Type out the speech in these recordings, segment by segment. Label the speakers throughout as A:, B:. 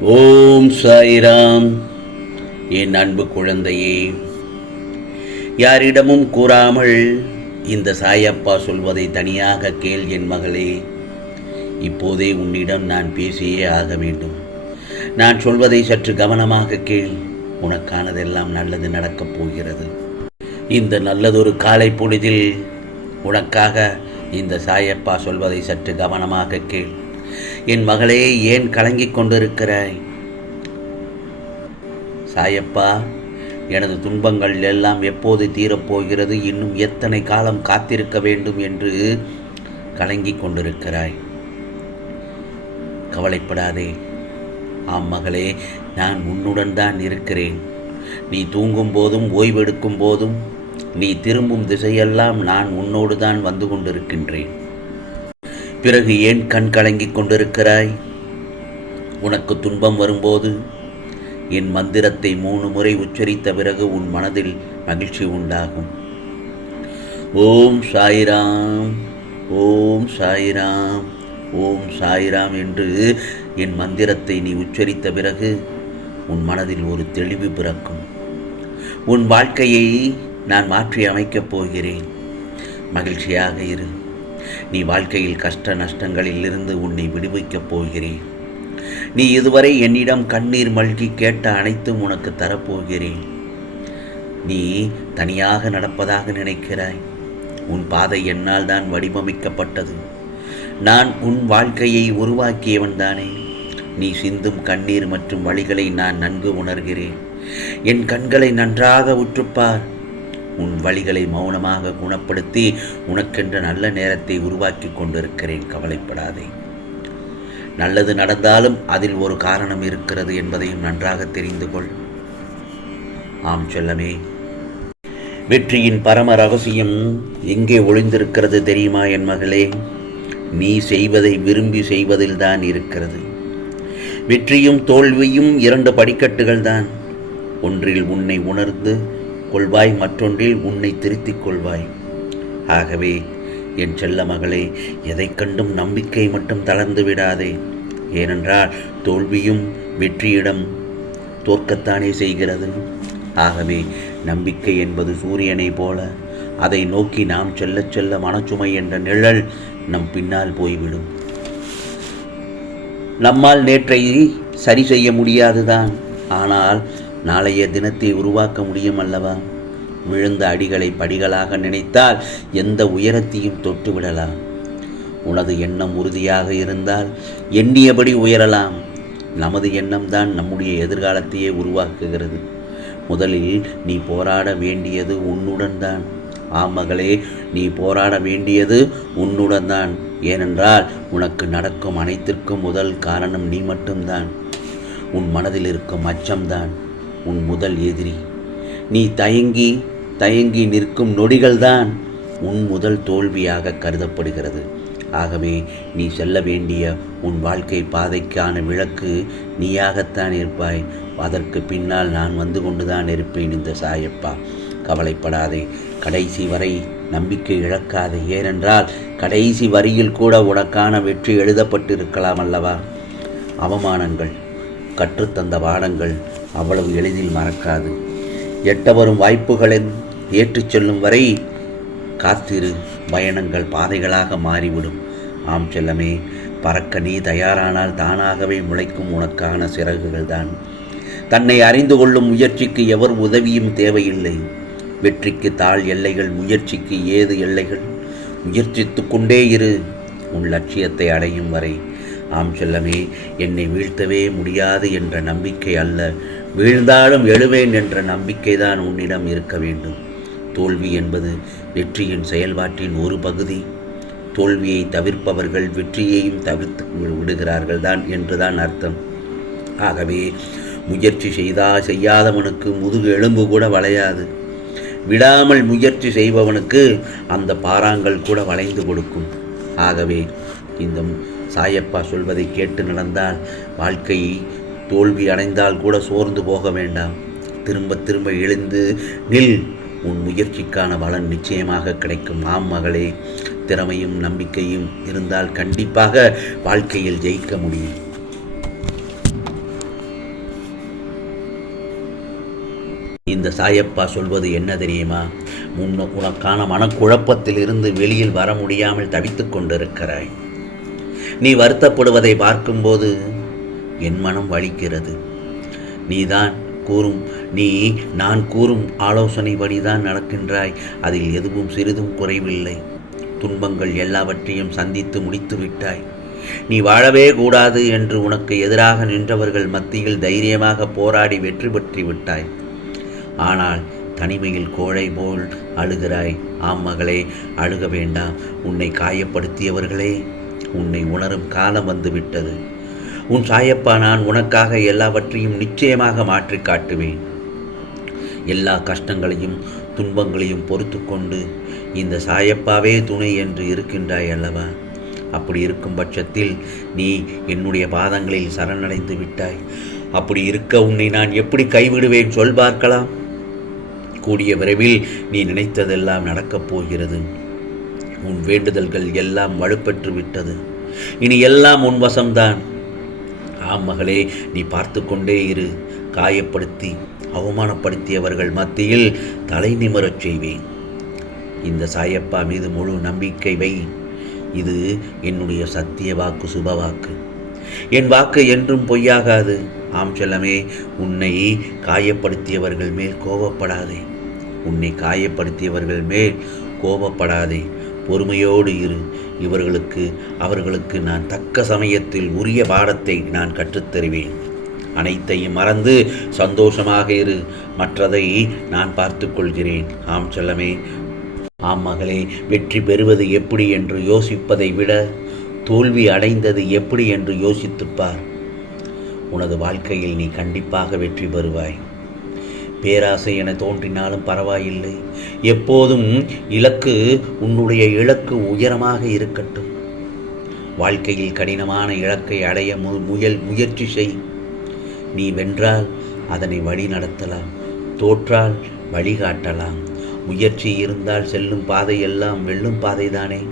A: ஓம் சாய்ராம். என் அன்பு குழந்தையே யாரிடமும் கூறாமல் இந்த சாயப்பா சொல்வதை தனியாக கேள் என் மகளே. இப்போதே உன்னிடம் நான் பேசியே ஆக வேண்டும். நான் சொல்வதை சற்று கவனமாக கேள். உனக்கானதெல்லாம் நல்லது நடக்கப் போகிறது. இந்த நல்லதொரு காலை பொழுதில் உனக்காக இந்த சாயப்பா சொல்வதை சற்று கவனமாக கேள். மகளே ஏன் கலங்கிக் கொண்டிருக்கிறாய்? சாயப்பா எனது துன்பங்கள் எல்லாம் எப்போது தீரப்போகிறது இன்னும் எத்தனை காலம் காத்திருக்க வேண்டும் என்று கலங்கிக் கொண்டிருக்கிறாய்? கவலைப்படாதே. ஆம் மகளே நான் உன்னுடன் தான் இருக்கிறேன். நீ தூங்கும் போதும் ஓய்வெடுக்கும் போதும் நீ திரும்பும் திசையெல்லாம் நான் உன்னோடு தான் வந்து கொண்டிருக்கின்றேன். பிறகு ஏன் கண் கலங்கிக் கொண்டிருக்கிறாய்? உனக்கு துன்பம் வரும்போது என் மந்திரத்தை மூணு முறை உச்சரித்த பிறகு உன் மனதில் மகிழ்ச்சி உண்டாகும். ஓம் சாய்ராம் ஓம் சாய்ராம் ஓம் சாய்ராம் என்று என் மந்திரத்தை நீ உச்சரித்த பிறகு உன் மனதில் ஒரு தெளிவு பிறக்கும். உன் வாழ்க்கையை நான் மாற்றி அமைக்கப் போகிறேன். மகிழ்ச்சியாக இரு. நீ வாழ்க்கையில் கஷ்ட நஷ்டங்களில் இருந்து உன்னை விடுவிக்கப் போகிறேன். நீ இதுவரை என்னிடம் கண்ணீர் மல்கி கேட்ட அனைத்தும் உனக்கு தரப்போகிறேன். நீ தனியாக நடப்பதாக நினைக்கிறாய். உன் பாதை என்னால் தான் வடிவமைக்கப்பட்டது. நான் உன் வாழ்க்கையை உருவாக்கியவன் தானே. நீ சிந்தும் கண்ணீர் மற்றும் வழிகளை நான் நன்கு உணர்கிறேன். என் கண்களை நன்றாக உற்றுப்பார். உன் வழிகளை மௌனமாக குணப்படுத்தி உனக்கென்ற நல்ல நேரத்தை உருவாக்கி கொண்டிருக்கிறேன். கவலைப்படாதே. நல்லது நடந்தாலும் அதில் ஒரு காரணம் இருக்கிறது என்பதையும் நன்றாக தெரிந்து கொள். ஆம் செல்லமே. வெற்றியின் பரம ரகசியம் எங்கே ஒளிந்திருக்கிறது தெரியுமா என் மகளே? நீ செய்வதை விரும்பி செய்வதில்தான் இருக்கிறது. வெற்றியும் தோல்வியும் இரண்டு படிக்கட்டுகள் தான். ஒன்றில் உன்னை உணர்ந்து கொள்வாய் மற்றொன்றில் உன்னை திருத்திக் கொள்வாய். ஆகவே என் செல்ல மகளே எதைக் கண்டும் நம்பிக்கை மட்டும் தளர்ந்து விடாதே. ஏனென்றால் தோல்வியும் வெற்றியிடம் தோற்கத்தானே செய்கிறது. ஆகவே நம்பிக்கை என்பது சூரியனைப் போல அதை நோக்கி நாம் செல்ல செல்ல மனச்சுமை என்ற நிழல் நம் பின்னால் போய்விடும். நம்மால் நேற்றை சரி செய்ய முடியாதுதான். ஆனால் நாளைய தினத்தை உருவாக்க முடியும் அல்லவா விழுந்த அடிகளை படிகளாக நினைத்தால் எந்த உயரத்தையும் தொட்டுவிடலாம். உனது எண்ணம் உறுதியாக இருந்தால் எண்ணியபடி உயரலாம். நமது எண்ணம்தான் நம்முடைய எதிர்காலத்தையே உருவாக்குகிறது. முதலில் நீ போராட வேண்டியது உன்னுடன் தான். ஆமகளே நீ போராட வேண்டியது உன்னுடன் தான். ஏனென்றால் உனக்கு நடக்கும் அனைத்திற்கும் முதல் காரணம் நீ மட்டும்தான். உன் மனதில் இருக்கும் அச்சம்தான் உன் முதல் எதிரி. நீ தயங்கி தயங்கி நிற்கும் நொடிகள்தான் உன் முதல் தோல்வியாக கருதப்படுகிறது. ஆகவே நீ செல்ல வேண்டிய உன் வாழ்க்கை பாதைக்கான விளக்கு நீயாகத்தான் இருப்பாய். அதற்கு பின்னால் நான் வந்து கொண்டுதான் இருப்பேன் இந்த சாயப்பா. கவலைப்படாதே. கடைசி வரை நம்பிக்கை இழக்காதே. ஏனென்றால் கடைசி வரியில் கூட உனக்கான வெற்றி எழுதப்பட்டிருக்கலாம் அல்லவா? அவமானங்கள் கற்றுத்தந்த பாடங்கள் அவ்வளவு எளிதில் மறக்காது. எட்ட வரும் வாய்ப்புகளின் ஏற்றுச் செல்லும் வரை காத்திரு. பயணங்கள் பாதைகளாக மாறிவிடும். ஆம் செல்லமே பறக்க நீ தயாரானால் தானாகவே முளைக்கும் உனக்கான சிறகுகள் தான் தன்னை அறிந்து கொள்ளும் முயற்சிக்கு எவர் உதவியும் தேவையில்லை. வெற்றிக்கு தாழ் எல்லைகள் முயற்சிக்கு ஏது எல்லைகள்? முயற்சித்து கொண்டே இரு. உன் லட்சியத்தை அடையும் வரை ஆம் செல்லமே என்னை வீழ்த்தவே முடியாது என்ற நம்பிக்கை அல்ல. வீழ்ந்தாலும் எழுவேன் என்ற நம்பிக்கைதான் உன்னிடம் இருக்க வேண்டும். தோல்வி என்பது வெற்றியின் செயல்பாட்டின் ஒரு பகுதி. தோல்வியை தவிர்ப்பவர்கள் வெற்றியையும் தவிர்த்து விடுகிறார்கள் தான் என்றுதான் அர்த்தம். ஆகவே முயற்சி செய்தா செய்யாதவனுக்கு முதுகு எலும்பு கூட வளையாது. விடாமல் முயற்சி செய்பவனுக்கு அந்த பாறாங்கள் கூட வளைந்து கொடுக்கும். ஆகவே இந்த சாயப்பா சொல்வதை கேட்டு நடந்தால் வாழ்க்கை தோல்வி அடைந்தால் கூட சோர்ந்து போக வேண்டாம். திரும்ப திரும்ப எழுந்து நில். உன் முயற்சிக்கான பலன் நிச்சயமாக கிடைக்கும். ஆம் மகளே திறமையும் நம்பிக்கையும் இருந்தால் கண்டிப்பாக வாழ்க்கையில் ஜெயிக்க முடியும். இந்த சாயப்பா சொல்வது என்ன தெரியுமா? உன் உனக்கான மனக்குழப்பத்திலிருந்து வெளியில் வர முடியாமல் தவித்து கொண்டிருக்கிறாய். நீ வருத்தப்படுவதை பார்க்கும்போது என் மனம் வலிக்கிறது. நீதான் கூறும் நீ நான் கூறும் ஆலோசனைபடிதான் நடக்கின்றாய். அதில் எதுவும் சிறிதும் குறைவில்லை. துன்பங்கள் எல்லாவற்றையும் சந்தித்து முடித்து விட்டாய். நீ வாழவே கூடாது என்று உனக்கு எதிராக நின்றவர்கள் மத்தியில் தைரியமாக போராடி வெற்றி பெற்று விட்டாய். ஆனால் தனிமையில் கோழை போல் அழுகிறாய். ஆம் மகளே அழுக வேண்டாம். உன்னை காயப்படுத்தியவர்களே. உன்னை உணரும் காலம் வந்துவிட்டது. உன் சாயப்பா நான் உனக்காக எல்லாவற்றையும் நிச்சயமாக மாற்றி காட்டுவேன். எல்லா கஷ்டங்களையும் துன்பங்களையும் பொறுத்து கொண்டு இந்த சாயப்பாவே துணை என்று இருக்கின்றாய் அல்லவா? அப்படி இருக்கும் பட்சத்தில் நீ என்னுடைய பாதங்களில் சரணடைந்து விட்டாய். அப்படி இருக்க உன்னை நான் எப்படி கைவிடுவேன் சொல் பார்க்கலாம் கூடிய விரைவில் நீ நினைத்ததெல்லாம் நடக்கப் போகிறது. உன் வேண்டுதல்கள் எல்லாம் வலுப்பெற்று விட்டது. இனி எல்லாம் உன் வசம்தான். ஆம் மகளே நீ பார்த்து கொண்டே இரு. காயப்படுத்தி அவமானப்படுத்தியவர்கள் மத்தியில் தலை நிமிரச் செய்வேன். இந்த சாயப்பா மீது முழு நம்பிக்கை வை. இது என்னுடைய சத்திய வாக்கு சுப வாக்கு. என் வாக்கு என்றும் பொய்யாகாது. ஆம் செல்லமே உன்னை காயப்படுத்தியவர்கள் மேல் கோபப்படாதே. உன்னை காயப்படுத்தியவர்கள் மேல் கோபப்படாதே. பொறுமையோடு இரு. இவர்களுக்கு அவர்களுக்கு நான் தக்க சமயத்தில் உரிய பாடத்தை நான் கற்றுத்தருவேன். அனைத்தையும் மறந்து சந்தோஷமாக இரு. மற்றதை நான் பார்த்து கொள்கிறேன் ஆம் செல்லமே. ஆம் மகளே வெற்றி பெறுவது எப்படி என்று யோசிப்பதை விட தோல்வி அடைந்தது எப்படி என்று யோசித்துப்பார் உனது வாழ்க்கையில் நீ கண்டிப்பாக வெற்றி பெறுவாய். பேராசை என தோன்றினாலும் பரவாயில்லை. எப்போதும் இலக்கு உன்னுடைய இலக்கு உயரமாக இருக்கட்டும். வாழ்க்கையில் கடினமான இலக்கை அடைய மு முயல் முயற்சி செய். நீ வென்றால் அதனை வழி நடத்தலாம். தோற்றால் வழிகாட்டலாம் முயற்சி இருந்தால் செல்லும் பாதை எல்லாம் வெல்லும் பாதைதானே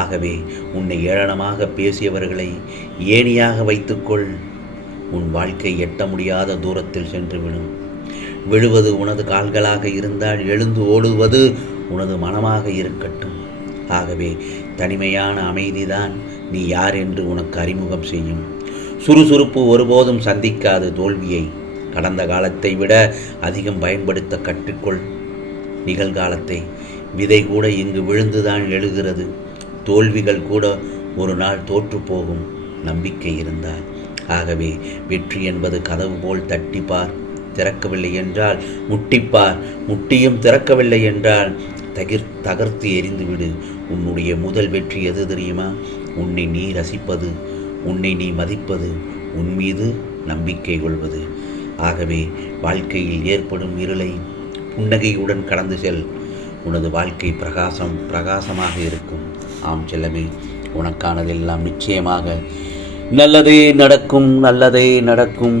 A: ஆகவே உன்னை ஏளனமாக பேசியவர்களை ஏணியாக வைத்துக்கொள். உன் வாழ்க்கை எட்ட முடியாத தூரத்தில் சென்றுவிடும் விழுவது உனது கால்களாக இருந்தால் எழுந்து ஓடுவது உனது மனமாக இருக்கட்டும். ஆகவே தனிமையான அமைதிதான் நீ யார் என்று உனக்கு அறிமுகம் செய்யும். சுறுசுறுப்பு ஒருபோதும் சந்திக்காது தோல்வியை. கடந்த காலத்தை விட அதிகம் பயன்படுத்த கற்றுக்கொள். நிகழ்காலத்தை விதை கூட இங்கு விழுந்துதான் எழுகிறது. தோல்விகள் கூட ஒரு நாள் தோற்று போகும். நம்பிக்கை இருந்தால். ஆகவே வெற்றி என்பது கதவு போல் தட்டிப்பார் திறக்கவில்லை என்றால் முட்டிப்பார். முட்டியும் திறக்கவில்லை என்றால் தகிர் தகர்த்து எரிந்துவிடு. உன்னுடைய முதல் வெற்றி எது தெரியுமா? உன்னை நீ ரசிப்பது உன்னை நீ மதிப்பது உன் மீது நம்பிக்கை கொள்வது. ஆகவே வாழ்க்கையில் ஏற்படும் இருளை புன்னகையுடன் கடந்து செல். உனது வாழ்க்கை பிரகாசம் பிரகாசமாக இருக்கும். ஆம் செல்லமே உனக்கானதெல்லாம் நிச்சயமாக நல்லதே நடக்கும் நல்லதே நடக்கும்.